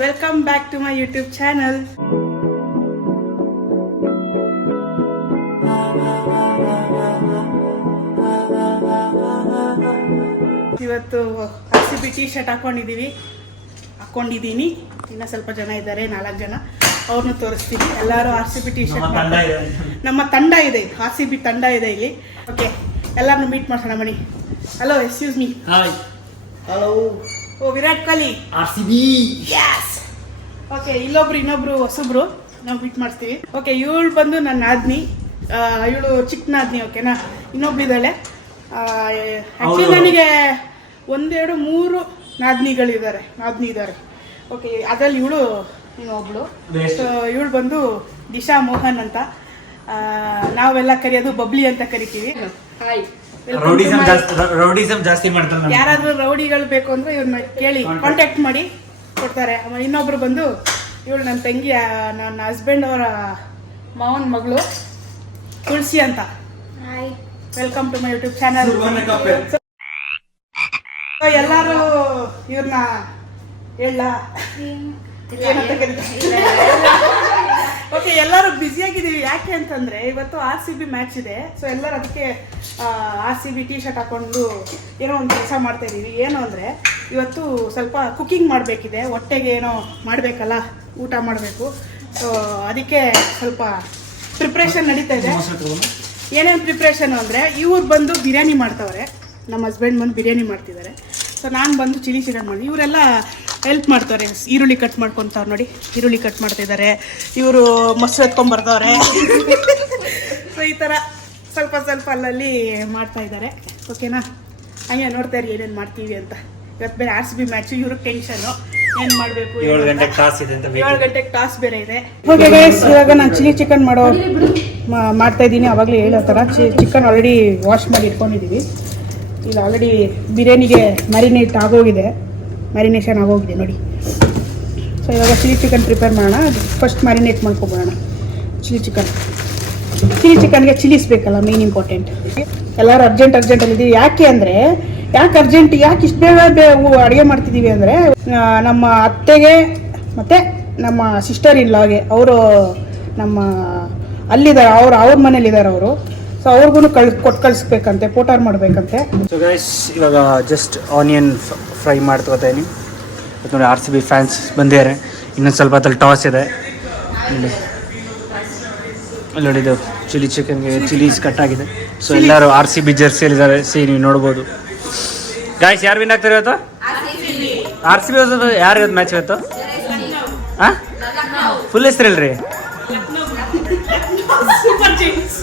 Welcome back to my YouTube channel. ಇವತ್ತು RCB T shirt ಹಾಕೊಂಡಿದ್ದೀನಿ. ಇನ್ನು ಸ್ವಲ್ಪ ಜನ ಇದ್ದಾರೆ, 4 ಜನ. ಅವ್ರನ್ನ ತೋರಿಸ್ತೀನಿ. ಎಲ್ಲರೂ RCB ಟಿ ಶರ್ಟ್ ನಮ್ಮ ತಂಡ ಇದೆ, RCB ತಂಡ ಇದೆ ಇಲ್ಲಿ. ಓಕೆ, ಎಲ್ಲರನ್ನು ಮೀಟ್ ಮಾಡೋಣ ಬನ್ನಿ. Hello, excuse me. Hi. Hello. Oh, Virat Kohli. RCB. Yes. Okay, ಇನ್ನೊಬ್ರು ಹೊಸಬ್ರು ನಾವು ಮೀಟ್ ಮಾಡ್ತೀವಿ. ಓಕೆ, ಇವಳು ಬಂದು ನನ್ನ ನಾದ್ನಿ, ಇವಳು ಚಿಕ್ಕ ನಾದ್ನಿ. ಓಕೆನಾ, ಇನ್ನೊಬ್ಳಿದ್ದಾಳೆ. ಆ್ಯಕ್ಚುಲಿ ನನಗೆ 1, 2, 3 ನಾದ್ನಿ ಇದ್ದಾರೆ. ಓಕೆ, ಅದರಲ್ಲಿ ಇವಳು ಇನ್ನೊಬ್ಳು. ಸೊ ಇವಳು ಬಂದು ದಿಶಾ ಮೋಹನ್ ಅಂತ, ನಾವೆಲ್ಲ ಕರೆಯೋದು ಬಬ್ಲಿ ಅಂತ ಕರಿತೀವಿ. ಹಾಯ್. ರೌಡಿಸಮ್ ಜಾಸ್ತಿ ಮಾಡ್ತಾರೆ. ಯಾರಾದ್ರೂ ರೌಡಿಗಳು ಬೇಕು ಅಂದ್ರೆ ಇವ್ರನ್ನ ಕೇಳಿ ಕಾಂಟ್ಯಾಕ್ಟ್ ಮಾಡಿ ಕೊಡ್ತಾರೆ. ಆಮೇಲೆ ಇನ್ನೊಬ್ರು ಬಂದು ಇವಳು ನನ್ನ ತಂಗಿ, ನನ್ನ ಹಸ್ಬೆಂಡ್ ಅವರ ಮಾವನ ಮಗಳು ತುಳಸಿ ಅಂತ. Welcome to my YouTube channel. ಎಲ್ಲರೂ ಇವ್ರನ್ನ ಹೇಳ ಓಕೆ, ಎಲ್ಲರೂ ಬ್ಯುಸಿಯಾಗಿದ್ದೀವಿ. ಯಾಕೆ ಅಂತಂದ್ರೆ ಇವತ್ತು RCB ಮ್ಯಾಚ್ ಇದೆ. ಸೊ ಎಲ್ಲರೂ ಅದಕ್ಕೆ RCB ಟಿ ಶರ್ಟ್ ಹಾಕೊಂಡು ಏನೋ ಒಂದು ಕೆಲಸ ಮಾಡ್ತಾ ಇದೀವಿ. ಏನು ಅಂದರೆ ಇವತ್ತು ಸ್ವಲ್ಪ ಕುಕಿಂಗ್ ಮಾಡಬೇಕಿದೆ, ಹೊಟ್ಟೆಗೆ ಏನೋ ಮಾಡಬೇಕಲ್ಲ, ಊಟ ಮಾಡಬೇಕು. ಸೊ ಅದಕ್ಕೆ ಸ್ವಲ್ಪ ಪ್ರಿಪ್ರೇಷನ್ ನಡೀತಾ ಇದೆ. ಏನೇನು ಪ್ರಿಪ್ರೇಷನ್ ಅಂದರೆ ಇವ್ರು ಬಂದು ಬಿರಿಯಾನಿ ಮಾಡ್ತಾವ್ರೆ, ನಮ್ಮ ಹಸ್ಬೆಂಡ್ ಬಂದು ಬಿರಿಯಾನಿ ಮಾಡ್ತಿದ್ದಾರೆ. ಸೊ ನಾನು ಬಂದು ಚಿಲ್ಲಿ ಚಿಕನ್ ಮಾಡಿ, ಇವರೆಲ್ಲ ಹೆಲ್ಪ್ ಮಾಡ್ತಾರೆ. ಈರುಳ್ಳಿ ಕಟ್ ಮಾಡ್ಕೊತಾವ್ರು ನೋಡಿ, ಈರುಳ್ಳಿ ಕಟ್ ಮಾಡ್ತಿದ್ದಾರೆ. ಇವರು ಮೊಸರು ಎತ್ಕೊಂಡ್ಬರ್ದವ್ರೆ. ಸೊ ಈ ಥರ ಸ್ವಲ್ಪ ಅಲ್ಲಲ್ಲಿ ಮಾಡ್ತಾ ಇದ್ದಾರೆ. ಓಕೆನಾ, ಹಂಗೆ ನೋಡ್ತಾ ಇರಿ ಏನೇನು ಮಾಡ್ತೀವಿ ಅಂತ. ಇವತ್ತು ಬೇರೆ RCB ಮ್ಯಾಚು, ಇವ್ರಿಗೆ ಟೆನ್ಷನ್ನು, ಏನು ಮಾಡಬೇಕು. 7 ಗಂಟೆಗೆ ಟಾಸ್ ಇದೆ ಅಂತ. 7 ಗಂಟೆಗೆ ಟಾಸ್ ಬೇರೆ ಇದೆ. ಓಕೆ ಗೈಸ್, ಇವಾಗ ನಾನು ಚಿಲ್ಲಿ ಚಿಕನ್ ಮಾಡ್ತಾ ಇದ್ದೀನಿ. ಆವಾಗಲೇ ಹೇಳೋ ಥರ ಚಿಕನ್ ಆಲ್ರೆಡಿ ವಾಶ್ ಮಾಡಿ ಇಟ್ಕೊಂಡಿದ್ದೀವಿ. ಇಲ್ಲಿ ಆಲ್ರೆಡಿ ಬಿರಿಯಾನಿಗೆ ಮ್ಯಾರಿನೇಷನ್ ಆಗೋಗಿದೆ ನೋಡಿ. ಸೊ ಇವಾಗ ಚಿಲ್ಲಿ ಚಿಕನ್ ಪ್ರಿಪೇರ್ ಮಾಡೋಣ. ಫಸ್ಟ್ ಮ್ಯಾರಿನೇಟ್ ಮಾಡ್ಕೊಬೋಣ. ಚಿಲ್ಲಿ ಚಿಕನ್ಗೆ ಚಿಲ್ಲೀಸ್ ಬೇಕಲ್ಲ, ಮೇನ್ ಇಂಪಾರ್ಟೆಂಟ್. ಎಲ್ಲರೂ ಅರ್ಜೆಂಟಲ್ಲಿದ್ದೀವಿ. ಯಾಕೆ ಇಷ್ಟು ಬೇಗ ಅಡುಗೆ ಮಾಡ್ತಿದ್ದೀವಿ ಅಂದರೆ ನಮ್ಮ ಅತ್ತೆಗೆ ಮತ್ತು ನಮ್ಮ ಸಿಸ್ಟರ್ ಇಲ್ಲಾಗೆ, ಅವರು ನಮ್ಮ ಅಲ್ಲಿದ್ದಾರೆ, ಅವ್ರ ಮನೇಲಿದ್ದಾರೆ ಅವರು. ಸೊ ಅವ್ರಿಗೂ ಕೊಟ್ಟು ಕಳಿಸ್ಬೇಕಂತೆ, ಪೋಟಾರ್ ಮಾಡಬೇಕಂತೆ. ಸೊ ಗೈಸ್, ಇವಾಗ ಜಸ್ಟ್ ಆನಿಯನ್ ಫ್ರೈ ಮಾಡ್ಕೋತಾ ಇದೀನಿ. ಮತ್ತು ನೋಡಿ RCB ಫ್ಯಾನ್ಸ್ ಬಂದಿದ್ದಾರೆ. ಇನ್ನೊಂದು ಸ್ವಲ್ಪ ಹೊತ್ತಲ್ಲಿ ಟಾಸ್ ಇದೆ. ನೋಡಿ ಇದು ಚಿಲ್ಲಿ ಚಿಕನ್ಗೆ ಚಿಲ್ಲೀಸ್ ಕಟ್ ಆಗಿದೆ. ಸೊ ಎಲ್ಲರೂ RCB ಜರ್ಸಿಯಲ್ಲಿದ್ದಾರೆ. ನೀವು ನೋಡ್ಬೋದು. ಗಾಯ್ಸ್, ಯಾರು ವಿನ್ ಆಗ್ತಾರೆ ಇವತ್ತು? RCB ಯಾರು ಇವತ್ತು ಮ್ಯಾಚ್ ಇವತ್ತು? ಹಾಂ, ಫುಲ್ ಹೆಸರಿಲ್ರಿ.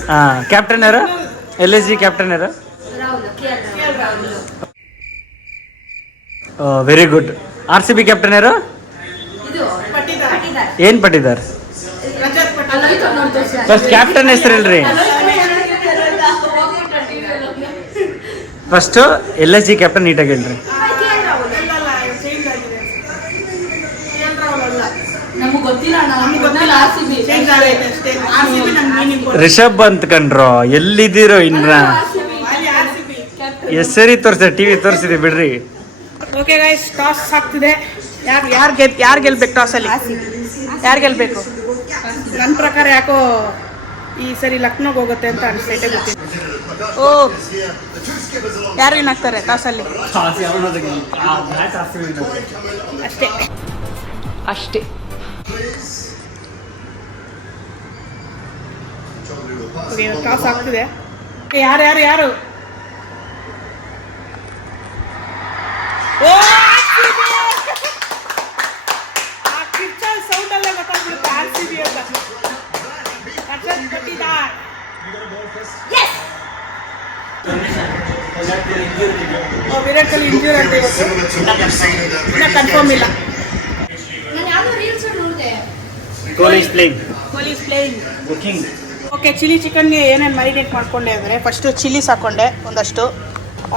ಹಾಂ, ಕ್ಯಾಪ್ಟನ್ ಯಾರು? LSG ಕ್ಯಾಪ್ಟನ್ ಯಾರು? Very good. RCB ಕ್ಯಾಪ್ಟನ್ ಯಾರು? ಏನು ಪಟ್ಟಿದ್ದಾರೆ? ಫಸ್ಟ್ ಕ್ಯಾಪ್ಟನ್ ಹೆಸರಿಲ್ರಿ. ಫಸ್ಟು LSG ಕ್ಯಾಪ್ಟನ್ ನೀಟಾಗಿ ಹೇಳ್ರಿ. ರಿಷಬ್ ಅಂತ ಕಂಡ್ರೋ, ಎಲ್ಲಿದ್ದೀರೋ? ಇನ್ನ ಹೆಸರಿ ತೋರಿಸಿ, TV ತೋರಿಸಿದೆ ಬಿಡ್ರಿ. ಓಕೆ ಗೈಸ್, ಟಾಸ್ ಆಗ್ತಿದೆ. ಯಾರು ಗೆಲ್ಬೇಕು ಟಾಸಲ್ಲಿ? ಯಾರು ಗೆಲ್ಬೇಕು? ನನ್ನ ಪ್ರಕಾರ ಯಾಕೋ ಈ ಸರಿ ಲಕ್ನೋಗೆ ಹೋಗುತ್ತೆ ಅಂತ ಅನಿಸ್ತೈತೆ, ಗೊತ್ತಿಲ್ಲ. ಓ, ಯಾರು ವಿನ್ ಆಗ್ತಾರೆ ಟಾಸಲ್ಲಿ? ಅಷ್ಟೇ. ಟಾಸ್ ಆಗ್ತಿದೆ. ಯಾರು? ಓ, ಆ ಕಿಚ್ಚಲ್ ಸೌಂಡ್ ಅಲ್ಲೇ ಗೊತ್ತಾಗ್ಬಿಡುತ್ತೆ RCB ಅಂತ. ವಿರಾಟ್ ಕೊಹ್ಲಿ ಇಂಜೂರ್ ಅಂತ ಇವತ್ತು ಇನ್ನೂ ಕನ್ಫರ್ಮ್ ಇಲ್ಲ. Kohli is playing. Okay, chilli ಚಿಕನ್ಗೆ ಏನೇನು ಮ್ಯಾರಿನೇಟ್ ಮಾಡ್ಕೊಂಡೆ ಅಂದರೆ ಫಸ್ಟು ಚಿಲ್ಲೀಸ್ ಹಾಕ್ಕೊಂಡೆ ಒಂದಷ್ಟು,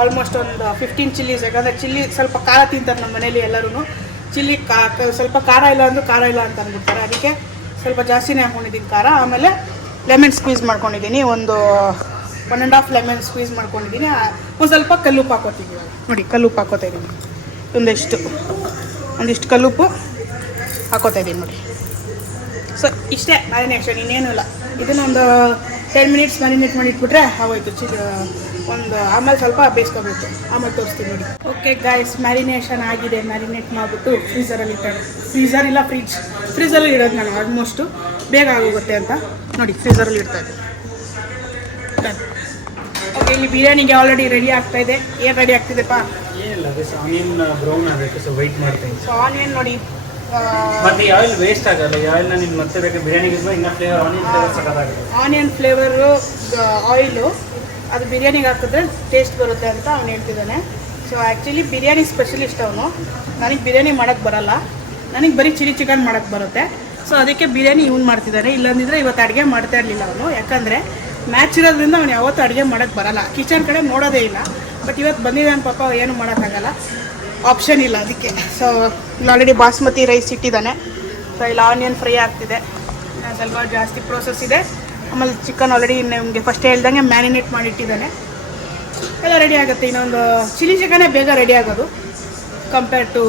ಆಲ್ಮೋಸ್ಟ್ ಒಂದು 15 ಚಿಲ್ಲೀಸ್. ಯಾಕಂದರೆ ಚಿಲ್ಲಿ ಸ್ವಲ್ಪ ಖಾರ ತಿಂತಾರೆ ನಮ್ಮ ಮನೇಲಿ ಎಲ್ಲರೂ. ಚಿಲ್ಲಿ ಸ್ವಲ್ಪ ಖಾರ ಇಲ್ಲ ಅಂತ ಅಂದ್ಬಿಡ್ತಾರೆ. ಅದಕ್ಕೆ ಸ್ವಲ್ಪ ಜಾಸ್ತಿನೇ ಹಾಕ್ಕೊಂಡಿದ್ದೀನಿ ಖಾರ. ಆಮೇಲೆ ಲೆಮನ್ ಸ್ಕ್ವೀಸ್ ಮಾಡ್ಕೊಂಡಿದ್ದೀನಿ, ಒಂದು 1.5 ಲೆಮನ್ ಸ್ಕ್ವೀಸ್ ಮಾಡ್ಕೊಂಡಿದ್ದೀನಿ. ಒಂದು ಸ್ವಲ್ಪ ಕಲ್ಲುಪ್ಪು ಹಾಕೋತಿದ್ದೀನಿ ನೋಡಿ, ಕಲ್ಲುಪ್ಪು ಹಾಕೋತಾ ಇದ್ದೀನಿ. ಒಂದಿಷ್ಟು ಕಲ್ಲುಪ್ಪು. ಹಾಕೋತಾ ಇದ್ದೀನಿ ನೋಡಿ. ಸೊ ಇಷ್ಟೇ ಮ್ಯಾರಿನೇಷನ್, ಇನ್ನೇನು ಇಲ್ಲ. ಇದನ್ನೊಂದು 10 ಮಿನಿಟ್ಸ್ ಮ್ಯಾರಿನೇಟ್ ಮಾಡಿ ಇಟ್ಬಿಟ್ರೆ ಆಗೋಯ್ತು. ಒಂದು ಆಮೇಲೆ ಸ್ವಲ್ಪ ಬೇಯಿಸ್ಕೋಬೇಕು, ಆಮೇಲೆ ತೋರಿಸ್ತೀನಿ ನೋಡಿ. ಓಕೆ ಗಾಯ್ಸ್, ಮ್ಯಾರಿನೇಷನ್ ಆಗಿದೆ. ಮ್ಯಾರಿನೇಟ್ ಮಾಡಿಬಿಟ್ಟು ಫ್ರೀಝರಲ್ಲಿ ಇಟ್ಟಾಗ, ಫ್ರೀಝರ್ ಇಲ್ಲ ಫ್ರೀಝರಲ್ಲಿ ಇಡೋದು ನಾನು ಆಲ್ಮೋಸ್ಟು, ಬೇಗ ಆಗೋಗುತ್ತೆ ಅಂತ ನೋಡಿ ಫ್ರೀಝರಲ್ಲಿ ಇಡ್ತಾ ಇದ್ದೆ. ಓಕೆ, ಇಲ್ಲಿ ಬಿರಿಯಾನಿಗೆ ಆಲ್ರೆಡಿ ರೆಡಿ ಆಗ್ತಾ ಇದೆ. ಏನು ರೆಡಿ ಆಗ್ತಿದೆಪ್ಪ? ಏನಿಲ್ಲ, ಆನಿಯನ್ ಬ್ರೌನ್ ಆಗಬೇಕು, ಸೊ ವೈಟ್ ಮಾಡ್ತೀನಿ. ಸೊ ಆನಿಯನ್ ನೋಡಿ, ಮತ್ತೆ ಈ ಆಯಿಲ್ ವೇಸ್ಟ್ ಆಗಲ್ಲ. ಈ ಆಯಿಲ್ನ ನೀನು ಮತ್ತೆ ಬೇಕಾದ್ರೆ ಬಿರಿಯಾನಿಗೆ ಇನ್ನೂ ಫ್ಲೇವರ್, ಆನಿಯನ್ ಫ್ಲೇವರ್ ಸಕ್ಕತ್ತಾಗುತ್ತೆ. ಆನಿಯನ್ ಫ್ಲೇವರು ಆಯಿಲು ಅದು ಬಿರಿಯಾನಿಗೆ ಹಾಕಿದ್ರೆ ಟೇಸ್ಟ್ ಬರುತ್ತೆ ಅಂತ ಅವ್ನು ಹೇಳ್ತಿದ್ದಾನೆ. ಸೊ ಆ್ಯಕ್ಚುಲಿ ಬಿರಿಯಾನಿ ಸ್ಪೆಷಲಿಸ್ಟ್ ಅವನು. ನನಗೆ ಬಿರಿಯಾನಿ ಮಾಡೋಕ್ಕೆ ಬರಲ್ಲ, ನನಗೆ ಬರೀ ಚಿಕನ್ ಮಾಡೋಕ್ಕೆ ಬರುತ್ತೆ. ಸೊ ಅದಕ್ಕೆ ಬಿರಿಯಾನಿ ಇವ್ನು ಮಾಡ್ತಿದ್ದಾನೆ. ಇಲ್ಲಾಂದಿದ್ರೆ ಇವತ್ತು ಅಡುಗೆ ಮಾಡ್ತಾ ಇರಲಿಲ್ಲ ಅವನು, ಯಾಕಂದರೆ ಮ್ಯಾಚ್ ಇರೋದ್ರಿಂದ ಅವ್ನು ಯಾವತ್ತೂ ಅಡುಗೆ ಮಾಡೋಕ್ಕೆ ಬರಲ್ಲ, ಕಿಚನ್ ಕಡೆ ನೋಡೋದೇ ಇಲ್ಲ. ಬಟ್ ಇವತ್ತು ಬಂದಿದ್ದಾನೆ ಪಾಪ, ಏನು ಮಾಡೋಕ್ಕಾಗಲ್ಲ, ಆಪ್ಷನ್ ಇಲ್ಲ ಅದಕ್ಕೆ. ಸೊ ಇಲ್ಲಿ ಆಲ್ರೆಡಿ ಬಾಸ್ಮತಿ ರೈಸ್ ಇಟ್ಟಿದ್ದಾನೆ. ಸೊ ಇಲ್ಲಿ ಆನಿಯನ್ ಫ್ರೈ ಆಗ್ತಿದೆ, ಸ್ವಲ್ಪ ಜಾಸ್ತಿ ಪ್ರೋಸೆಸ್ ಇದೆ. ಆಮೇಲೆ ಚಿಕನ್ ಆಲ್ರೆಡಿ ನಿಮಗೆ ಫಸ್ಟ್ ಹೇಳ್ದಂಗೆ ಮ್ಯಾರಿನೇಟ್ ಮಾಡಿ ಇಟ್ಟಿದ್ದಾನೆ, ಎಲ್ಲ ರೆಡಿ ಆಗುತ್ತೆ. ಇನ್ನೊಂದು ಚಿಲ್ಲಿ ಚಿಕನೇ ಬೇಗ ರೆಡಿ ಆಗೋದು compare to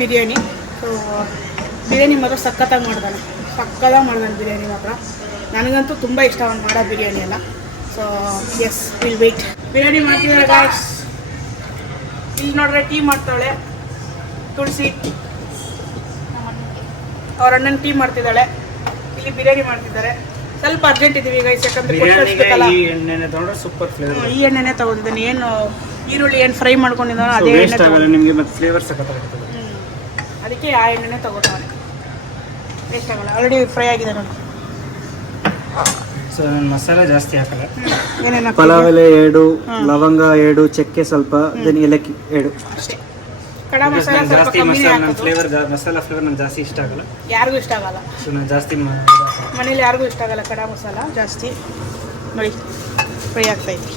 biryani. So biryani ಮಾತ್ರ ಸಖತ್ತಾಗಿ ಮಾಡ್ದಾನೆ ಬಿರಿಯಾನಿ ಮಾತ್ರ. ನನಗಂತೂ ತುಂಬ ಇಷ್ಟ ಅವ್ನು ಮಾಡೋ ಬಿರಿಯಾನಿ ಎಲ್ಲ. So yes, will wait. Biryani ಮಾಡ್ತಿದ್ದಾರೆ ಗಾಯ್ಸ್. ಇಲ್ಲಿ ನೋಡ್ರೆ ಟೀ ಮಾಡ್ತಾಳೆ ತುಳಸಿ, ಅವ್ರ ಅಣ್ಣನ ಟೀ ಮಾಡ್ತಿದ್ದಾಳೆ. ಇಲ್ಲಿ ಬಿರಿಯಾನಿ ಮಾಡ್ತಿದ್ದಾರೆ. ಸ್ವಲ್ಪ ಅರ್ಜೆಂಟ್ ಇದೀವಿ ಗೈಸ್, ಯಾಕಂದ್ರೆ ಈ ಎಣ್ಣೆನೆ ತಗೊಂಡ್ರೆ ಸೂಪರ್ ಫ್ಲೇವರ್. ಈ ಎಣ್ಣೆನೇ ತಗೊಂಡಿದ್ದೀನಿ. ಏನು ಈರುಳ್ಳಿ ಏನು ಫ್ರೈ ಮಾಡ್ಕೊಂಡಿದ್ದಾನೋ ಅದೇ ಎಣ್ಣೆ ನಿಮಗೆ ಮತ್ತೆ ಫ್ಲೇವರ್ ಸಖತ್ತಾಗುತ್ತೆ. ಅದಕ್ಕೆ ಆ ಎಣ್ಣೆನೇ ತಗೋತಾನೆ, ವೇಸ್ಟ್ ಆಗಲ್ಲ. ಆಲ್ರೆಡಿ ಫ್ರೈ ಆಗಿದೆ ನೋಡಿ. ಸೊ ನಾನು ಮಸಾಲೆ ಜಾಸ್ತಿ ಹಾಕಲ್ಲ. ಏನೇನು ಪಲಾವ್ ಎಲೆ 2, ಲವಂಗ 2, ಚಕ್ಕೆ ಸ್ವಲ್ಪ, ದೆನ್ ಏಲಕ್ಕಿ 2 ಅಷ್ಟೇ. ಕಡ ಮಸಾಲ ಸ್ವಲ್ಪ ಜಾಸ್ತಿ ಕಮ್ಮಿ ಹಾಕೋದು. ಫ್ಲೇವರ್, ಮಸಾಲ ಫ್ಲೇವರ್ ನಂಗೆ ಜಾಸ್ತಿ ಇಷ್ಟ ಆಗಲ್ಲ, ಯಾರಿಗೂ ಇಷ್ಟ ಆಗಲ್ಲ. ಸೊ ನಾನು ಜಾಸ್ತಿ ಮನೇಲಿ ಯಾರಿಗೂ ಇಷ್ಟ ಆಗಲ್ಲ ಕಡ ಮಸಾಲ ಜಾಸ್ತಿ. ನೋಡಿ ಫ್ರೈ ಆಗ್ತಾ ಇದ್ವಿ.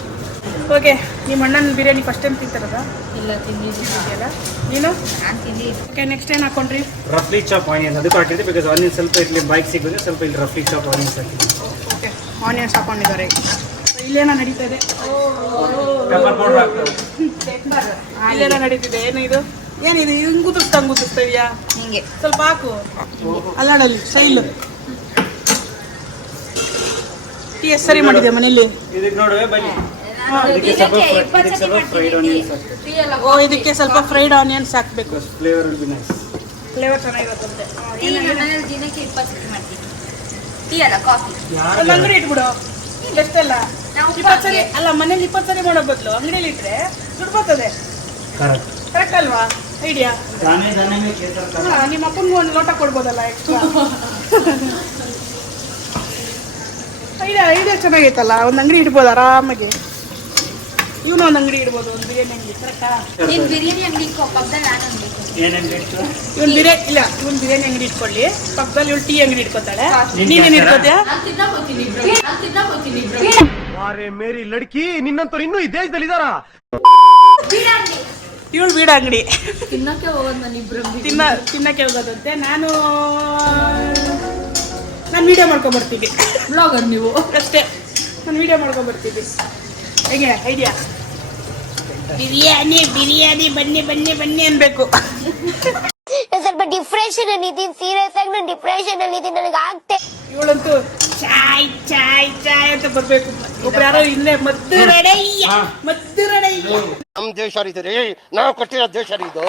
ಓಕೆ, ನಿಮ್ಮ ಅಣ್ಣನ ಬಿರಿಯಾನಿ ಫಸ್ಟ್ ಟೈಮ್ ತಿಂತಾರದ? ಇಲ್ಲ, ತಿಂದಿದ್ದೀಯಲ್ಲ ನೀನು? ನಾನು ತಿಂದಿ. ಓಕೆ, ನೆಕ್ಸ್ಟ್ ಏನು ಹಾಕೊಂಡ್ರಿ? ರಫ್ಲಿ ಚಾಪ್ ಆನಿಯನ್ ಅದಕ್ಕೆ ಹಾಕಿದ್ದೆ, ಬಿಕಾಸ್ ಆನಿಯನ್ ಸ್ವಲ್ಪ ಇಲ್ಲಿ ಬೈಕ್ ಸಿಗುತ್ತೆ, ಸ್ವಲ್ಪ ಇಲ್ಲಿ ರಫ್ಲಿ ಚಾಪ್ ಆನಿಯನ್ಸ್ ಹಾಕಿದ್ದೆ. ಓಕೆ, ಆನಿಯನ್ಸ್ ಹಾಕೊಂಡಿದ್ದಾರೆ. ಇಲ್ಲೇನೋ ನಡೀತಾ ಇದೆ, ಪೆಪ್ಪರ್ ಪೌಡರ್ ಹಾಕ್ತಾರೆ. ಇಲ್ಲೇನೋ ನಡೀತಿದೆ. ಏನಿದು ಹಿಂಗೆ ಗುದಿಸ್ತಾ ಇದೆಯಾ? ಹಿಂಗೆ ಸ್ವಲ್ಪ ಹಾಕು, ಅಲ್ಲಾಡಲ್ಲಿ ಸ್ಟೈಲ್. ಟೀ ಎಷ್ಟು ಸರಿ ಮಾಡಿದೆ ಮನೇಲಿ? ಇದಕ್ಕೆ ನೋಡುವೆ ಬನ್ನಿ, ಇದಕ್ಕೆ ಸ್ವಲ್ಪ ಫ್ರೈಡ್ ಆನಿಯನ್ಸ್ ಹಾಕ್ತಾರೆ. ಓ, ಇದಕ್ಕೆ ಸ್ವಲ್ಪ ಫ್ರೈಡ್ ಆನಿಯನ್ಸ್ ಹಾಕಬೇಕು, flavour will be nice. Flavour ಚೆನ್ನಾಗಿರುತ್ತೆ. ದಿನಕ್ಕೆ 20 ಸತಿ ಮಾಡ್ತೀನಿ. ಟೀ ಅಲ್ಲ, ಕಾಫಿ. ಒಂದು ಅಂಗಡಿ ಇಟ್ಬಿಡು, ಎಷ್ಟೆಲ್ಲ ನಾವು 20 ಸರಿ ಅಲ್ಲ, ಮನೇಲಿ 20 ಸರಿ ಮಾಡೋ ಬದಲು ಅಂಗಡಿಯಲ್ಲಿ ಇಟ್ರೆ ದುಡ್ಡು ಬರ್ತದೆ. ಕರೆಕ್ಟ್ ಅಲ್ವಾ ಐಡಿಯಾ? ನಿಮ್ಮ ಅಪ್ಪನಿಗೂ ಒಂದು ಲೋಟ ಕೊಡ್ಬೋದಲ್ಲ ಎಕ್ಸ್ಟ್ರಾ. ಐಡಿಯಾ ಚೆನ್ನಾಗೈತಲ್ಲ. ಒಂದು ಅಂಗಡಿ ಇಡ್ಬೋದು ಆರಾಮಾಗಿ. ಇವನು ಒಂದು ಅಂಗಡಿ ಇಡ್ಬೋದು, ಒಂದು ಬಿರಿಯಾನಿ ಅಂಗಡಿ. ಕರೆಕ್ಟಾ? ನೀನು ಬಿರಿಯಾನಿ ಅಂಗಡಿ ಪಕ್ಕದಲ್ಲಿ ನಾನು ಅಂಗಡಿ. ಇವನು ಬಿರಿಯಾನಿ ಅಂಗಡಿ ಇಟ್ಕೊಳ್ಳಿ, ಪಕ್ಕದಲ್ಲಿ ಇವಳು ಟೀ ಅಂಗಡಿ ಇಟ್ಕೊತಾಳೆ. ನೀನೇನು ಇಟ್ಕೋತೀಯ? ಅರೆ ಮೇರಿ ಲಡ್ಕಿ, ನಿನ್ನಂತವ್ರು ಇನ್ನೂ ಈ ದೇಶದಲ್ಲಿ ಇದಾರಾ? ಇವಳು ಬೀಡ ಅಂಗಡಿ ತಿನ್ನಕ್ಕೆ ಹೋಗೋದು ನಾನು ಇಬ್ರು. ತಿನ್ನಕ್ಕೆ ಹೋಗೋದಂತೆ. ನಾನು ವಿಡಿಯೋ ಮಾಡ್ಕೊಂಡ್ಬರ್ತೀನಿ. ಬ್ಲಾಗರ್ ನೀವು ಅಷ್ಟೇ, ನಾನು ವಿಡಿಯೋ ಮಾಡ್ಕೊಂಡ್ಬರ್ತೀನಿ. ಹೇಗೆ ಐಡಿಯಾ? ಬಿರಿಯಾನಿ ಬನ್ನಿ ಅನ್ಬೇಕು. ಸ್ವಲ್ಪ ಡಿಪ್ರೆಷನ್ ಅಲ್ಲಿ ಇದೀನಿ, ಸೀರಿಯಸ್ ಆಗಿ ನಾನು ಡಿಪ್ರೆಷನ್ ಅಲ್ಲಿ ಇದೀನಿ, ನನಗೆ ಆಗ್ತೆ. ಇವಳಂತೂ ಚಾಯ್ ಚಾಯ್ ಚಾಯ್ ಅಂತ ಬರ್ಬೇಕು. ಒಬ್ರು ಯಾರೋ ಇಲ್ಲೇ ಮದ್ದು ರಡಯ್ಯ. ನಮ್ ದೇಶ ಇದೆ ರೀ, ನಾವು ಕಟ್ಟಿರೋ ದೇಶ ಇದು.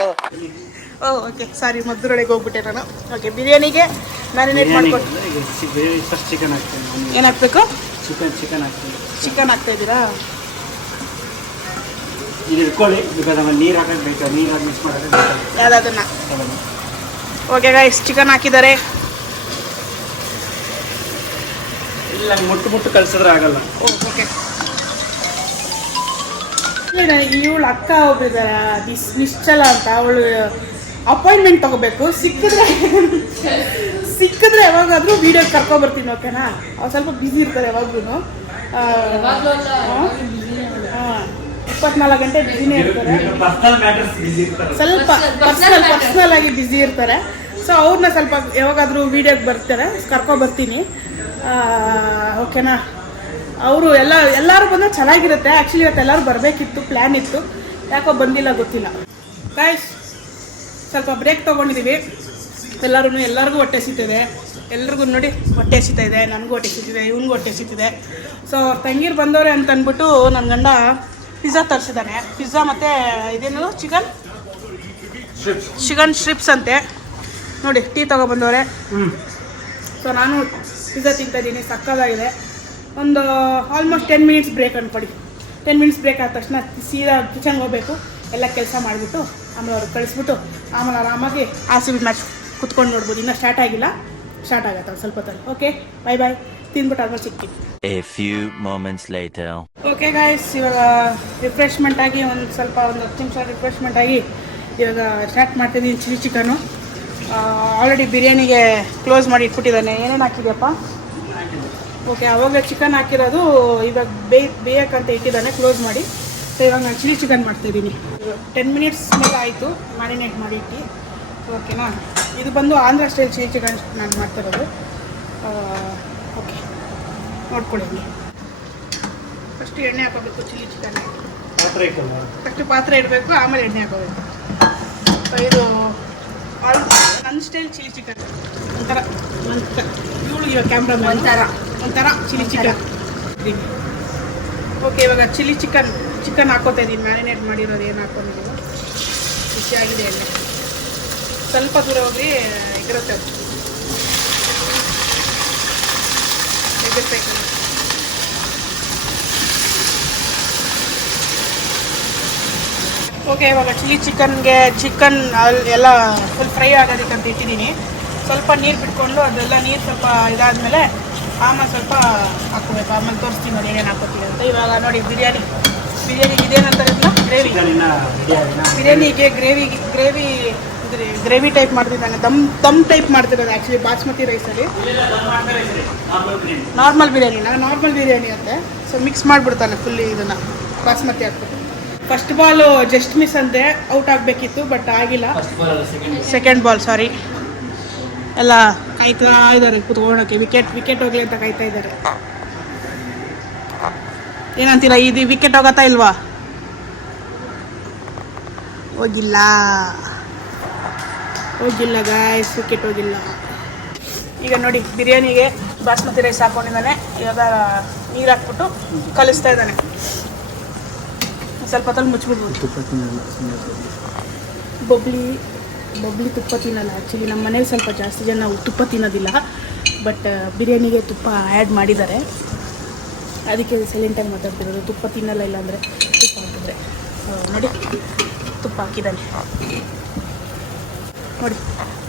ಓಕೆ, ಸಾರಿ, ಮದ್ದೂರೊಳಗೆ ಹೋಗ್ಬಿಟ್ಟೆ ನಾನು. ಓಕೆ, ಬಿರಿಯಾನಿಗೆ ಮ್ಯಾರಿನೇಟ್ ಮಾಡ್ಕೊಂಡು ಫಸ್ಟ್ ಚಿಕನ್ ಹಾಕ್ತೀನಿ. ಏನು ಹಾಕ್ಬೇಕು? ಚಿಕನ್ ಹಾಕ್ತೀನಿ. ಚಿಕನ್ ಹಾಕ್ತಾ ಇದ್ದೀರಾ? ಇದು ಇಟ್ಕೊಳ್ಳಿ, ಬಿಕಾಸ್ ಆಮೇಲೆ ನೀರು ಹಾಕಕ್ಕೆ ಬೇಕು, ನೀರು ಹಾಕಿ ಮಿಕ್ಸ್ ಮಾಡೋಕ್ಕೆ ಯಾವುದನ್ನ. ಓಕೆ ಗೈಸ್, ಚಿಕನ್ ಹಾಕಿದ್ದಾರೆ. ಇಲ್ಲ, ಮುಟ್ಟು ಕಳ್ಸಿದ್ರೆ ಆಗಲ್ಲ. ಓಕೆ, ಇವಳು ಅಕ್ಕ ಒಬ್ಬಿದಾರ ನಿಶ್ಚಲ ಅಂತ, ಅವಳು ಅಪಾಯಿಂಟ್ಮೆಂಟ್ ತಗೋಬೇಕು. ಸಿಕ್ಕಿದ್ರೆ ಯಾವಾಗಾದ್ರೂ ವಿಡಿಯೋ ಕರ್ಕೊಬರ್ತೀನಿ. ಓಕೆನಾ? ಅವ್ರು ಸ್ವಲ್ಪ ಬ್ಯುಸಿ ಇರ್ತಾರೆ ಯಾವಾಗ್ಲೂ. 24 ಗಂಟೆ ಬ್ಯುಸಿನೇ ಇರ್ತಾರೆ, ಸ್ವಲ್ಪ ಪರ್ಸ್ನಲ್ ಆಗಿ ಬ್ಯುಸಿ ಇರ್ತಾರೆ. ಸೊ ಅವ್ರನ್ನ ಸ್ವಲ್ಪ ಯಾವಾಗಾದ್ರೂ ವಿಡಿಯೋಗೆ ಬರ್ತಾರೆ, ಕರ್ಕೊಬರ್ತೀನಿ. ಓಕೆನಾ? ಅವರು ಎಲ್ಲರೂ ಬಂದರೆ ಚೆನ್ನಾಗಿರುತ್ತೆ. ಆ್ಯಕ್ಚುಲಿ ಇವತ್ತು ಎಲ್ಲರೂ ಬರಬೇಕಿತ್ತು, ಪ್ಲ್ಯಾನ್ ಇತ್ತು, ಯಾಕೋ ಬಂದಿಲ್ಲ, ಗೊತ್ತಿಲ್ಲ. ಗೈಸ್, ಸ್ವಲ್ಪ ಬ್ರೇಕ್ ತೊಗೊಂಡಿದ್ದೀವಿ. ಎಲ್ಲರಿಗೂ ಹೊಟ್ಟೆ ಸಿಗ್ತಿದೆ. ಎಲ್ರಿಗೂ ನೋಡಿ ಹೊಟ್ಟೆ ಸಿಗ್ತಾ ಇದೆ, ನನಗೂ ಹೊಟ್ಟೆ ಸಿಗ್ತಿದೆ, ಇವ್ನಿಗೂ ಹೊಟ್ಟೆ ಸಿಗ್ತಿದೆ. ಸೊ ತಂಗೀರು ಬಂದವ್ರೆ ಅಂತ ಅಂದ್ಬಿಟ್ಟು ನನ್ನ ಗಂಡ ಪಿಜ್ಜಾ ತರಿಸಿದ್ದಾನೆ. ಪಿಜ್ಜಾ ಮತ್ತು ಇದೇನು ಚಿಕನ್ ಸ್ಟ್ರಿಪ್ಸ್ ಅಂತೆ ನೋಡಿ. ಟೀ ತೊಗೊಬಂದವ್ರೆ. ಸೊ ನಾನು ಪಿಜ್ಜಾ ತಿಂತಾಯಿದ್ದೀನಿ, ಸಕ್ಕತ್ತಾಗಿದೆ. ಒಂದು ಆಲ್ಮೋಸ್ಟ್ 10 ಮಿನಿಟ್ಸ್ ಬ್ರೇಕ್ ಅಂದ್ಕೊಡಿ. 10 ಮಿನಿಟ್ಸ್ ಬ್ರೇಕ್ ಆದ ತಕ್ಷಣ ಸೀದಾ ಕಿಚನ್ಗೆ ಹೋಗಬೇಕು, ಎಲ್ಲ ಕೆಲಸ ಮಾಡಿಬಿಟ್ಟು ಆಮೇಲೆ ಅವ್ರಿಗೆ ಕಳಿಸ್ಬಿಟ್ಟು ಆಮೇಲೆ ಆರಾಮಾಗಿ RCB ಮ್ಯಾಚ್ ಕುತ್ಕೊಂಡು ನೋಡ್ಬೋದು. ಇನ್ನೂ ಸ್ಟಾರ್ಟ್ ಆಗಿಲ್ಲ, ಸ್ಟಾರ್ಟ್ ಆಗತ್ತೆ ಸ್ವಲ್ಪ ಹೊತ್ತಲ್ಲಿ. ಓಕೆ, ಬಾಯ್ ಬಾಯ್. ತಿಂದ್ಬಿಟ್ಟು ಆದ್ಮೇಲೆ ಸಿಗ್ತೀವಿ. A few moments later. Okay guys, ಇವಾಗ ರಿಫ್ರೆಶ್ಮೆಂಟ್ ಆಗಿ ಒಂದು 10 ನಿಮಿಷ ರಿಫ್ರೆಶ್ಮೆಂಟ್ ಆಗಿ ಇವಾಗ ಸ್ಟಾರ್ಟ್ ಮಾಡ್ತಿದ್ದೀನಿ ಚಿಲ್ಲಿ ಚಿಕನು. ಆಲ್ರೆಡಿ ಬಿರಿಯಾನಿಗೆ ಕ್ಲೋಸ್ ಮಾಡಿ ಇಟ್ಬಿಟ್ಟಿದ್ದಾನೆ. ಏನೇನು ಹಾಕಿದೆಯಪ್ಪ? ಓಕೆ, ಅವಾಗ ಚಿಕನ್ ಹಾಕಿರೋದು ಇವಾಗ ಬೇಯಕ್ಕಂತ ಇಟ್ಟಿದ್ದಾನೆ ಕ್ಲೋಸ್ ಮಾಡಿ. ಸೊ ಇವಾಗ ನಾನು ಚಿಲ್ಲಿ ಚಿಕನ್ ಮಾಡ್ತಾಯಿದ್ದೀನಿ. 10 ಮಿನಿಟ್ಸ್ ಮೇಲೆ ಆಯಿತು ಮ್ಯಾರಿನೇಟ್ ಮಾಡಿ ಇಟ್ಟು. ಓಕೆನಾ, ಇದು ಬಂದು ಆಂಧ್ರ ಸ್ಟೈಲ್ ಚಿಲ್ಲಿ ಚಿಕನ್ ನಾನು ಮಾಡ್ತಿರೋದು. ಓಕೆ, ನೋಡ್ಕೊಳ್ಳಿ. ಫಸ್ಟ್ ಎಣ್ಣೆ ಹಾಕೋಬೇಕು ಚಿಲ್ಲಿ ಚಿಕನ್. ಫಸ್ಟ್ ಪಾತ್ರೆ ಇಡಬೇಕು, ಆಮೇಲೆ ಎಣ್ಣೆ ಹಾಕೋಬೇಕು. ಸೊ ಇದು ನನ್ನ ಸ್ಟೈಲ್ ಚಿಲ್ಲಿ ಚಿಕನ್ ಒಂಥರ ಇವಳು ಕ್ಯಾಮ್ರಾ ಒಂಥರ ಚಿಲ್ಲಿ ಚಿಕನ್. ಓಕೆ, ಇವಾಗ ಚಿಲ್ಲಿ ಚಿಕನ್ ಹಾಕೋತಾ ಇದ್ದೀನಿ. ಮ್ಯಾರಿನೇಟ್ ಮಾಡಿರೋದು ಏನು ಹಾಕೊಂಡಿದ್ದೀವಿ, ರುಚಿಯಾಗಿದೆ. ಎಣ್ಣೆ ಸ್ವಲ್ಪ ದೂರ ಹೋಗಿ ಇರುತ್ತೆ ಅದು. ಓಕೆ, ಇವಾಗ ಚಿಲ್ಲಿ ಚಿಕನ್ ಎಲ್ಲ ಫುಲ್ ಫ್ರೈ ಆಗೋದಕ್ಕಂತ ಇಟ್ಟಿದ್ದೀನಿ. ಸ್ವಲ್ಪ ನೀರು ಬಿಟ್ಕೊಂಡು ಅದೆಲ್ಲ ನೀರು ಸ್ವಲ್ಪ ಇದಾದಮೇಲೆ ಆಮೇಲೆ ಸ್ವಲ್ಪ ಹಾಕ್ಕೋಬೇಕು. ಆಮೇಲೆ ತೋರಿಸ್ತೀನಿ ನೋಡಿ ಏನೇನು ಹಾಕೋತೀವಿ ಅಂತ. ಇವಾಗ ನೋಡಿ ಬಿರಿಯಾನಿಗೆ ಇದೇನಂತಾರೆ ಬಿರಿಯಾನಿಗೆ ಗ್ರೇವಿ ಟೈಪ್ ಮಾಡ್ತಿದ್ದಾನೆ. ದಮ್ ಟೈಪ್ ಮಾಡ್ತಿರೋದು ಆ್ಯಕ್ಚುಲಿ ಬಾಸ್ಮತಿ ರೈಸಲ್ಲಿ. ನಾರ್ಮಲ್ ಬಿರಿಯಾನಿ ಅಂತೆ. ಸೊ ಮಿಕ್ಸ್ ಮಾಡಿಬಿಡ್ತಾನೆ ಫುಲ್ಲಿ ಇದನ್ನು ಬಾಸ್ಮತಿ ಹಾಕ್ಬಿಟ್ಟು. ಫಸ್ಟ್ ಬಾಲ್ ಜಸ್ಟ್ ಮಿಸ್ ಅಂತೆ, ಔಟ್ ಆಗಬೇಕಿತ್ತು ಬಟ್ ಆಗಿಲ್ಲ. ಸೆಕೆಂಡ್ ಬಾಲ್ ಸಾರಿ. ಎಲ್ಲ ಕಾಯ್ತಾ ಇದ್ದಾರೆ ಕುತ್ಕೊಳ್ಳೋಕ್ಕೆ. ವಿಕೆಟ್ ಹೋಗ್ಲಿ ಅಂತ ಕಾಯ್ತಾ ಇದ್ದಾರೆ. ಏನಂತೀರಾ, ಇದು ವಿಕೆಟ್ ಹೋಗತ್ತಾ ಇಲ್ವಾ? ಹೋಗಿಲ್ಲ ಗಾಯ್ಸ್, ವಿಕೆಟ್ ಹೋಗಿಲ್ಲ. ಈಗ ನೋಡಿ ಬಿರಿಯಾನಿಗೆ ಬಾಸ್ಮತಿ ರೈಸ್ ಹಾಕ್ಕೊಂಡಿದ್ದಾನೆ. ಇವಾಗ ನೀರು ಹಾಕ್ಬಿಟ್ಟು ಕಲಿಸ್ತಾ ಇದ್ದಾನೆ. ಸ್ವಲ್ಪ ಹೊತ್ತಲ್ಲಿ ಮುಚ್ಚಿಬಿಡ್ಬೋದು. ಬೊಬ್ಲಿ ತುಪ್ಪ ತಿನ್ನಲ್ಲ ಆ್ಯಕ್ಚುಲಿ. ನಮ್ಮ ಮನೇಲಿ ಸ್ವಲ್ಪ ಜಾಸ್ತಿ ಜನ ತುಪ್ಪ ತಿನ್ನೋದಿಲ್ಲ, ಬಟ್ ಬಿರಿಯಾನಿಗೆ ತುಪ್ಪ ಆ್ಯಡ್ ಮಾಡಿದ್ದಾರೆ. ಅದಕ್ಕೆ ಸೈಲೆಂಟಾಗಿ ಮಾತಾಡ್ತಿರೋದು. ತುಪ್ಪ ತಿನ್ನಲ್ಲ, ಇಲ್ಲಾಂದರೆ ತುಪ್ಪ ಹಾಕಿದ್ರೆ. ನೋಡಿ ತುಪ್ಪ ಹಾಕಿದ್ದಾನೆ ನೋಡಿ.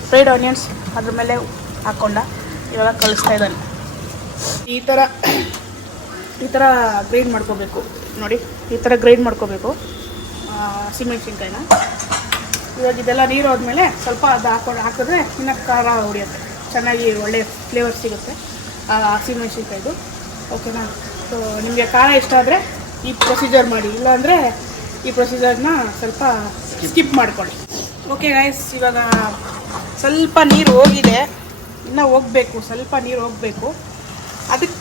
ಫ್ರೈಡ್ ಆನಿಯನ್ಸ್ ಅದ್ರ ಮೇಲೆ ಹಾಕ್ಕೊಂಡ ಇವಾಗ ಕಲಿಸ್ತಾ ಇದ್ದಾನೆ. ಈ ಥರ ಗ್ರೈಂಡ್ ಮಾಡ್ಕೋಬೇಕು ನೋಡಿ. ಈ ಥರ ಗ್ರೈಂಡ್ ಮಾಡ್ಕೋಬೇಕು ಹಸಿಮೆಣ್ಸಿನ್ಕಾಯಿನ. ಇವಾಗ ಇದೆಲ್ಲ ನೀರು ಹೋದ್ಮೇಲೆ ಸ್ವಲ್ಪ ಅದು ಹಾಕಿದ್ರೆ ಇನ್ನೂ ಖಾರ ಹೊಡಿಯುತ್ತೆ, ಚೆನ್ನಾಗಿ ಒಳ್ಳೆ ಫ್ಲೇವರ್ ಸಿಗುತ್ತೆ ಹಸಿಮೆಣ್ಸಿನ್ಕಾಯ್ದು. ಓಕೆನಾ? ಸೊ ನಿಮಗೆ ಖಾರ ಇಷ್ಟ ಆದರೆ ಈ ಪ್ರೊಸೀಜರ್ ಮಾಡಿ, ಇಲ್ಲಾಂದರೆ ಈ ಪ್ರೊಸೀಜರ್ನ ಸ್ವಲ್ಪ ಸ್ಕಿಪ್ ಮಾಡ್ಕೊಳ್ಳಿ. ಓಕೆ ಗೈಸ್, ಇವಾಗ ಸ್ವಲ್ಪ ನೀರು ಹೋಗಿದೆ, ಇನ್ನೂ ಹೋಗಬೇಕು, ಸ್ವಲ್ಪ ನೀರು ಹೋಗಬೇಕು. ಅದಕ್ಕೆ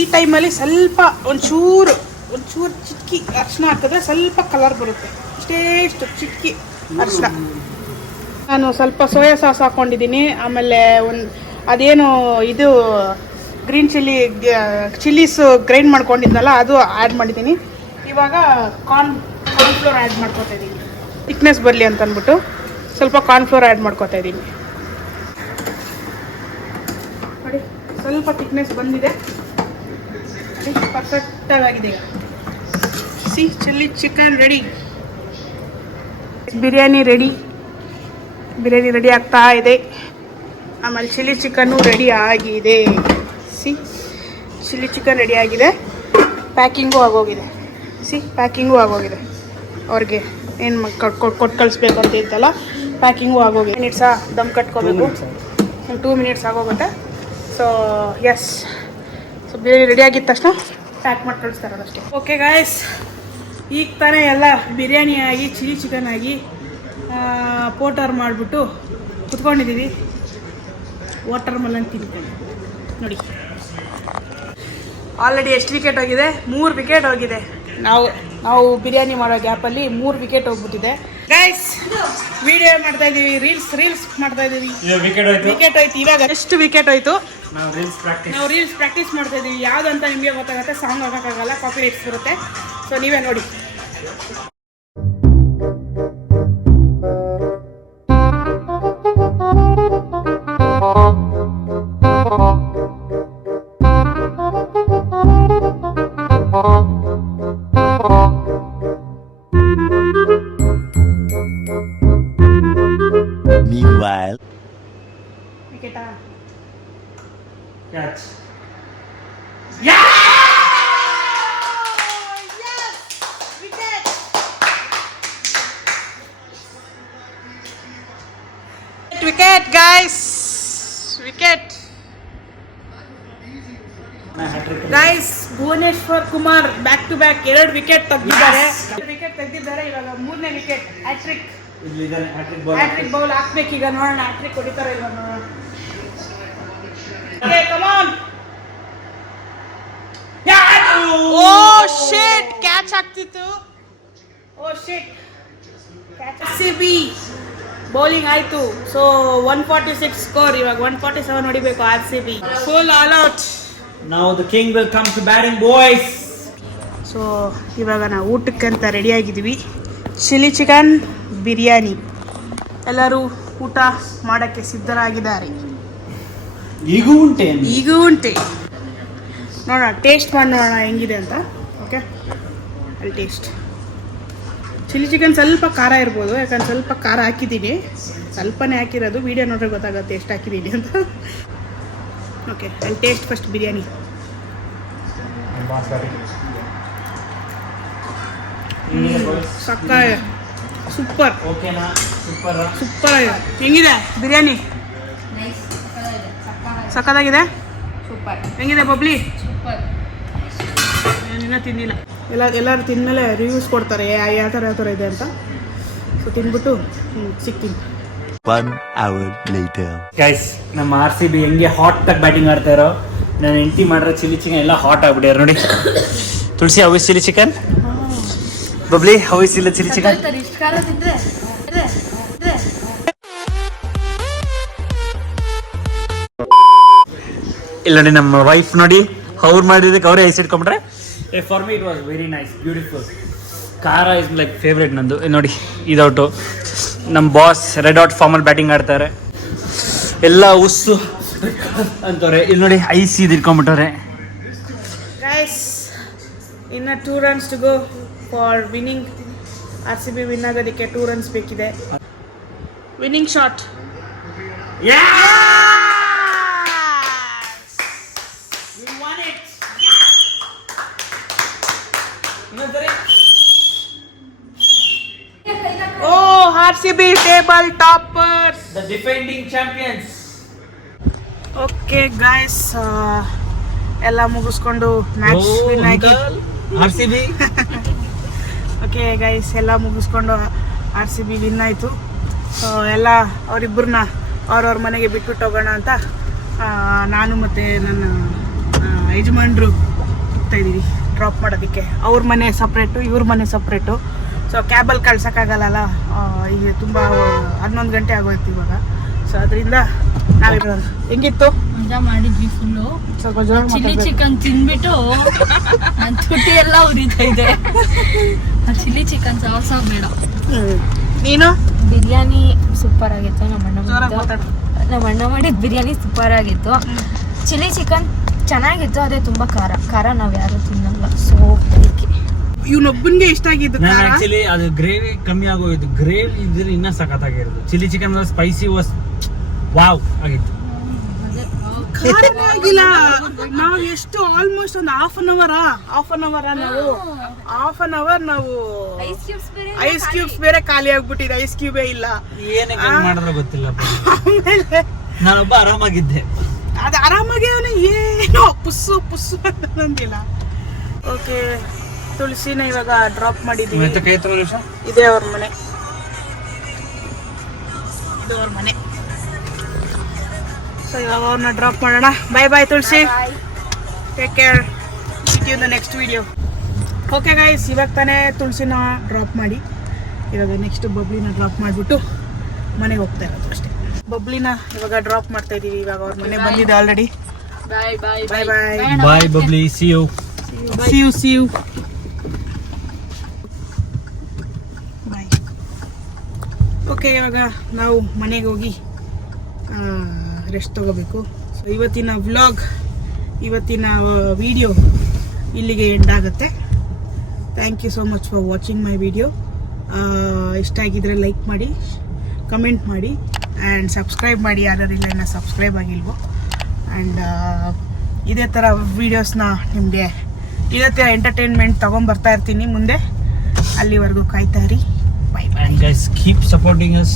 ಈ ಟೈಮಲ್ಲಿ ಸ್ವಲ್ಪ ಒಂಚೂರು ಚಿಕ್ಕಿ ಅರಿಶಿನ ಹಾಕಿದ್ರೆ ಸ್ವಲ್ಪ ಕಲರ್ ಬರುತ್ತೆ. ಇಷ್ಟು ಚಿಕ್ಕಿ ಅರಿಶಿನ. ನಾನು ಸ್ವಲ್ಪ ಸೋಯಾ ಸಾಸ್ ಹಾಕ್ಕೊಂಡಿದ್ದೀನಿ. ಆಮೇಲೆ ಅದೇನು ಇದು ಗ್ರೀನ್ ಚಿಲ್ಲೀಸು ಗ್ರೈಂಡ್ ಮಾಡ್ಕೊಂಡಿದ್ನಲ್ಲ ಅದು ಆ್ಯಡ್ ಮಾಡಿದ್ದೀನಿ. ಇವಾಗ ಕಾರ್ನ್ಫ್ಲೋರ್ ಆ್ಯಡ್ ಮಾಡ್ಕೊತಾ ಇದ್ದೀನಿ, ಥಿಕ್ನೆಸ್ ಬರಲಿ ಅಂತ ಅಂದ್ಬಿಟ್ಟು ಸ್ವಲ್ಪ ಕಾರ್ನ್ಫ್ಲೋರ್ ಆ್ಯಡ್ ಮಾಡ್ಕೊತಾ ಇದ್ದೀನಿ. ನೋಡಿ ಸ್ವಲ್ಪ ಥಿಕ್ನೆಸ್ ಬಂದಿದೆ, ಪರ್ಫೆಕ್ಟಾಗಿದೆ. Chilli chicken ready. Biryani ready ಆಗ್ತಾ ಇದೆ. ಆಮೇಲೆ ಚಿಲ್ಲಿ ಚಿಕನ್ನು ರೆಡಿ ಆಗಿದೆ. ಚಿಲ್ಲಿ ಚಿಕನ್ ರೆಡಿ ಆಗಿದೆ. ಪ್ಯಾಕಿಂಗು ಆಗೋಗಿದೆ. ಆಗೋಗಿದೆ. ಅವ್ರಿಗೆ ಏನು ಕೊಟ್ಟು ಕಳಿಸ್ಬೇಕು ಅಂತ ಇತ್ತಲ್ಲ, ಪ್ಯಾಕಿಂಗು ಆಗೋಗಿದೆ. ಮಿನಿಟ್ಸಾ ದಮ್ ಕಟ್ಕೋಬೇಕು, 2 ಮಿನಿಟ್ಸ್ ಆಗೋಗುತ್ತೆ. So yes, so biryani ready ಆಗಿದ ತಕ್ಷಣ ಪ್ಯಾಕ್ ಮಾಡಿ ಕಳಿಸ್ತಾರೆ ಅದಷ್ಟೇ. ಓಕೆ ಗಾಯ್ಸ್, ಈಗ ತಾನೇ ಎಲ್ಲ ಬಿರಿಯಾನಿ ಆಗಿ ಚಿಲ್ಲಿ ಚಿಕನ್ ಆಗಿ ಪೋಟರ್ ಮಾಡಿಬಿಟ್ಟು ಕುತ್ಕೊಂಡಿದ್ದೀವಿ. ವಾಟರ್ ಮೆಲನ್ ತಿನ್ಕೊಂಡು ನೋಡಿ. ಆಲ್ರೆಡಿ ಎಷ್ಟು ವಿಕೆಟ್ ಹೋಗಿದೆ? 3 ವಿಕೆಟ್ ಹೋಗಿದೆ. ನಾವು ಬಿರಿಯಾನಿ ಮಾಡೋ ಗ್ಯಾಪಲ್ಲಿ 3 ವಿಕೆಟ್ ಹೋಗ್ಬಿಟ್ಟಿದೆ. ಗೈಸ್ ವಿಡಿಯೋ ಮಾಡ್ತಾ ಇದೀವಿ, ರೀಲ್ಸ್ ಮಾಡ್ತಾ ಇದೀವಿ. ವಿಕೆಟ್ ಹೋಯ್ತು. ಇವಾಗ ಎಷ್ಟು ವಿಕೆಟ್ ಹೋಯ್ತು. ನಾವು ರೀಲ್ಸ್ ಪ್ರಾಕ್ಟೀಸ್ ಮಾಡ್ತಾ ಇದೀವಿ. ಯಾವ್ದಂತ ನಿಮಗೆ ಗೊತ್ತಾಗುತ್ತೆ. ಸಾಂಗ್ ಹಾಕೋಕ್ಕಾಗಲ್ಲ, ಕಾಪಿ ರೈಟ್ಸ್ ಬರುತ್ತೆ. ಸೊ ನೀವೇ ನೋಡಿ. Meanwhile, ವಿಕೆಟಾ? Catch. Wicket guys, wicket guys. Bhuvneshwar Kumar back to back 2 wicket ತೆಗೆದಿದ್ದಾರೆ. ಇವಾಗ 3ನೇ ವಿಕೆಟ್. Hat trick bowl ಹಾಕ್ಬೇಕೀಗ. ನೋಡೋಣ ಹ್ಯಾಟ್ರಿಕ್ ಹೊಡಿತಾರ ಇಲ್ಲ ನೋಡೋಣ. Come on. Oh shit, catch ಆಗ್ತಿತ್ತು. ಓ ಶಿಟ್, ಆರ್ಸಿಬಿ ಬೌಲಿಂಗ್ ಆಯ್ತು. So 146 score. ಇವಾಗ 147 ಹೊಡಿಬೇಕು RCB. Full all out. Now the king will come to batting, boys. So ಇವಾಗ ನಾವು ಊಟಕ್ಕಂತ ರೆಡಿ ಆಗಿದ್ದೀವಿ. Chilli chicken biryani. ಎಲ್ಲರೂ ಊಟ ಮಾಡೋಕ್ಕೆ ಸಿದ್ಧರಾಗಿದ್ದಾರೆ. ಈಗೂ ಉಂಟೆ. ನೋಡೋಣ, ಟೇಸ್ಟ್ ಮಾಡಿ ನೋಡೋಣ ಹೆಂಗಿದೆ ಅಂತ. ಓಕೆ, ಅಲ್ಲಿ ಟೇಸ್ಟ್. ಚಿಲ್ಲಿ ಚಿಕನ್ ಸ್ವಲ್ಪ ಖಾರ ಇರ್ಬೋದು, ಯಾಕಂದ್ರೆ ಸ್ವಲ್ಪ ಖಾರ ಹಾಕಿದ್ದೀನಿ. ಸ್ವಲ್ಪನೇ ಹಾಕಿರೋದು. ವೀಡಿಯೋ ನೋಡ್ರೆ ಗೊತ್ತಾಗುತ್ತೆ ಎಷ್ಟು ಹಾಕಿದ್ದೀನಿ ಅಂತ. ಓಕೆ, ಅಲ್ಲಿ ಟೇಸ್ಟ್ ಫಸ್ಟ್ ಬಿರಿಯಾನಿ. ಸಕ್ಕ ಸೂಪರ್. ಓಕೆನಾ? ಸೂಪರ್ ಆಗಿದೆ. ಹೆಂಗಿದೆ ಬಿರಿಯಾನಿ? ಸಕ್ಕತ್ತಾಗಿದೆ. ಸೂಪರ್. ಹೆಂಗಿದೆ ಬಬ್ಲಿ? ಸೂಪರ್. ಇನ್ನೂ ತಿಂದಿಲ್ಲ. ಎಲ್ಲರೂ ತಿಂದಮೇಲೆ ರಿವ್ಯೂಸ್ ಕೊಡ್ತಾರೆ ಯಾವ ಥರ ಇದೆ ಅಂತ. ಸೊ ತಿಂದ್ಬಿಟ್ಟು ಸಿಗ್ತೀನಿ. 1 hour later. ಗೈಸ್, ನಮ್ಮ RCB ಹೆಂಗೆ ಹಾಟ್ ಆಗಿ ಬ್ಯಾಟಿಂಗ್ ಆಡ್ತಾರೋ, ನಾನು ಎಂಟಿ ಮಾಡಿರೋ ಚಿಲ್ಲಿ ಚಿಕನ್ ಎಲ್ಲ ಹಾಟ್ ಆಗ್ಬಿಟ್ಟಾರ ನೋಡಿ. Tulasi, how is chilli chicken? Bubbly, how is chilli chicken? ಇಷ್ಟು ಖಾರ ತಿಂದ್ರೆ ಇಲ್ಲ ನೋಡಿ, ನಮ್ಮ ವೈಫ್ ನೋಡಿ, ಅವ್ರು ಮಾಡಿದ್ದಕ್ಕೆ ಅವರೇ ಐಸ್ ಇಟ್ಕೊಂಡ್ಬಿಟ್ರೆ. For me it was very nice, beautiful. ಖಾರ ಇಸ್ ಲೈಕ್ ಫೇವ್ರೇಟ್ ನಂದು. ನೋಡಿ, ಇದೌಟು. ನಮ್ಮ ಬಾಸ್ ರೆಡ್ ಔಟ್ ಫಾರ್ಮಲ್ಲಿ ಬ್ಯಾಟಿಂಗ್ ಆಡ್ತಾರೆ. ಎಲ್ಲ ಉಸ್ಸು ಅಂತವ್ರೆ. ಇಲ್ಲಿ ನೋಡಿ, ಐಸ್ ಇಟ್ಕೊಂಡ್ಬಿಟ್ಟವ್ರೆ. ಗೈಸ್, ಇನ್ನು 2 runs to go for winning. RCB win ಆಗೋದಕ್ಕೆ 2 runs ಬೇಕಿದೆ. Winning shot. RCB table toppers, The defending champions. Okay guys, ಎಲ್ಲ ಮುಗಿಸ್ಕೊಂಡು ಮ್ಯಾಚ್ ವಿನ್ ಆಗಿ RCB. ಓಕೆ ಗೈಸ್, ಎಲ್ಲ ಮುಗಿಸ್ಕೊಂಡು RCB ವಿನ್ ಆಯಿತು. ಸೊ ಎಲ್ಲ ಅವರಿಬ್ಬರನ್ನ ಅವ್ರವ್ರ ಮನೆಗೆ ಬಿಟ್ಬಿಟ್ಟು ಹೋಗೋಣ ಅಂತ ನಾನು ಮತ್ತು ನನ್ನ ಯಜಮಾನ್ರು ಹೋಗ್ತಾ ಇದ್ದೀವಿ ಡ್ರಾಪ್ ಮಾಡೋದಕ್ಕೆ. ಅವ್ರ ಮನೆ ಸಪ್ರೇಟು, ಇವ್ರ ಮನೆ ಸಪ್ರೇಟು. ಸೊ ಕ್ಯಾಬಲ್ಲಿ ಕಳ್ಸೋಕ್ಕಾಗಲ್ಲ. ಈಗ ತುಂಬ 11 ಗಂಟೆ ಆಗೋಯ್ತು ಇವಾಗ. ಸೊ ಅದರಿಂದ ನಾವಿರೋದು. ಹೆಂಗಿತ್ತು? ಮಜಾ ಮಾಡಿದ್ವಿ ಫುಲ್ಲು. ಸ್ವಲ್ಪ ಜೋರ ಚಿಲ್ಲಿ ಚಿಕನ್ ತಿಂದ್ಬಿಟ್ಟು ನನ್ನ ತುಟಿ ಎಲ್ಲ ಉರಿತಾ ಇದೆ. ಚಿಲ್ಲಿ ಚಿಕನ್ ಸಾಸ ಬೇಡ. ನೀನು? ಬಿರಿಯಾನಿ ಸೂಪರ್ ಆಗಿತ್ತು. ಜೋರಾಗಿ ಮಾತಾಡು. ನಮ್ಮ ಅಣ್ಣ ಮಾಡಿದ ಬಿರಿಯಾನಿ ಸೂಪರ್ ಆಗಿತ್ತು. ಚಿಲ್ಲಿ ಚಿಕನ್ ಚೆನ್ನಾಗಿತ್ತು, ಅದೇ ತುಂಬ ಖಾರ ನಾವು ಯಾರು ತಿನ್ನಲ್ಲ. ಸೊ ಅದಕ್ಕೆ ಇವನೊಬ್ಬನಿಗೆ ಇಷ್ಟ ಆಗಿದ್ದು ನಾನು ಖಾರ. ಆಕ್ಚುಲಿ ಅದು ಗ್ರೇವಿ ಕಮ್ಮಿ ಆಗೋಯ್ತು. ಗ್ರೇವಿ ಇದ್ರೆ ಇನ್ನೂ ಸಖತ್ತಾಗಿರೋದು. Chilli chicken spicy was wow ಆಗಿತ್ತು. ಖಾರನೇ ಆಗಿಲ್ಲ. ನಾವು ಎಷ್ಟು ಆಲ್ಮೋಸ್ಟ್ ಒಂದು ಹಾಫ್ ಅನ್ ಅವರ್ ನಾವು ಐಸ್ ಕ್ಯೂಬ್ಸ್ ಬೇರೆ ಖಾಲಿ ಆಗ್ಬಿಟ್ಟಿದೆ. ಐಸ್ ಕ್ಯೂಬೇ ಇಲ್ಲ. ಏನಕ್ಕೆ ಮಾಡಿದ್ರೆ ಗೊತ್ತಿಲ್ಲ. ಆಮೇಲೆ ನಾನೊಬ್ಬ ಆರಾಮಾಗಿದ್ದೆ. ಅದು ಆರಾಮಾಗಿ ಏನೋ ಪುಸ್ಸು ಅನ್ನಂಗಿಲ್ಲ. ಓಕೆ, ತುಳಸಿನ ಇವಾಗ ಡ್ರಾಪ್ ಮಾಡಿದ್ದೀವಿ. ಇದೇ ಅವ್ರ ಮನೆ. ಸೊ ಇವಾಗ ಅವ್ರನ್ನ ಡ್ರಾಪ್ ಮಾಡೋಣ. Bye Tulasi. Take care. Meet you in the next video. Okay guys, ಇವಾಗ ತಾನೇ ತುಳಸಿನ ಡ್ರಾಪ್ ಮಾಡಿ ಇವಾಗ ನೆಕ್ಸ್ಟ್ ಬಬ್ಲಿನ ಡ್ರಾಪ್ ಮಾಡಿಬಿಟ್ಟು ಮನೆಗೆ ಹೋಗ್ತಾ ಇರೋದು ಅಷ್ಟೇ. ಬಬ್ಲಿನ ಇವಾಗ ಡ್ರಾಪ್ ಮಾಡ್ತಾ ಇದ್ದೀವಿ. ಇವಾಗ ಅವ್ರ ಮನೆ ಬಂದಿದೆ already. Bye bye bye bye bye Bubbly, see you. Bye. Okay, ಇವಾಗ ನಾವು ಮನೆಗೆ ಹೋಗಿ ರೆಸ್ಟ್ ತಗೋಬೇಕು. ಸೊ ಇವತ್ತಿನ ವ್ಲಾಗ್, ಇವತ್ತಿನ ವಿಡಿಯೋ ಇಲ್ಲಿಗೆ ಎಂಡ್ ಆಗುತ್ತೆ. Thank you so much for watching my video. ಇಷ್ಟ ಆಗಿದ್ರೆ ಲೈಕ್ ಮಾಡಿ, ಕಮೆಂಟ್ ಮಾಡಿ ಆ್ಯಂಡ್ ಸಬ್ಸ್ಕ್ರೈಬ್ ಮಾಡಿ ಯಾರು ಇಲ್ಲ ಸಬ್ಸ್ಕ್ರೈಬ್ ಆಗಿಲ್ವೋ. ಆ್ಯಂಡ್ ಇದೇ ಥರ ವೀಡಿಯೋಸ್ನ ನಿಮಗೆ ಇದೇ ಥರ ಎಂಟರ್ಟೈನ್ಮೆಂಟ್ ತೊಗೊಂಬರ್ತಾ ಇರ್ತೀನಿ ಮುಂದೆ. ಅಲ್ಲಿವರೆಗೂ ಕಾಯ್ತಾ ಇರಿ. Bye bye. And guys keep supporting us.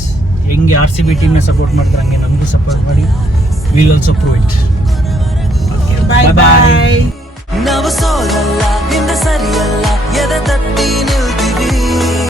ಹೆಂಗೆ RCB ಟೀಮ್ನ ಸಪೋರ್ಟ್ ಮಾಡ್ತಾರೆ ಹಂಗೆ ನಮಗೂ ಸಪೋರ್ಟ್ ಮಾಡಿ. Will also prove it. Bye bye. ನಾವು ಸೋಲಲ್ಲ, ಹಿಂದೆ ಸರಿಯಲ್ಲ, ಎದೆ ತಟ್ಟಿ ನಿಲ್ತಿ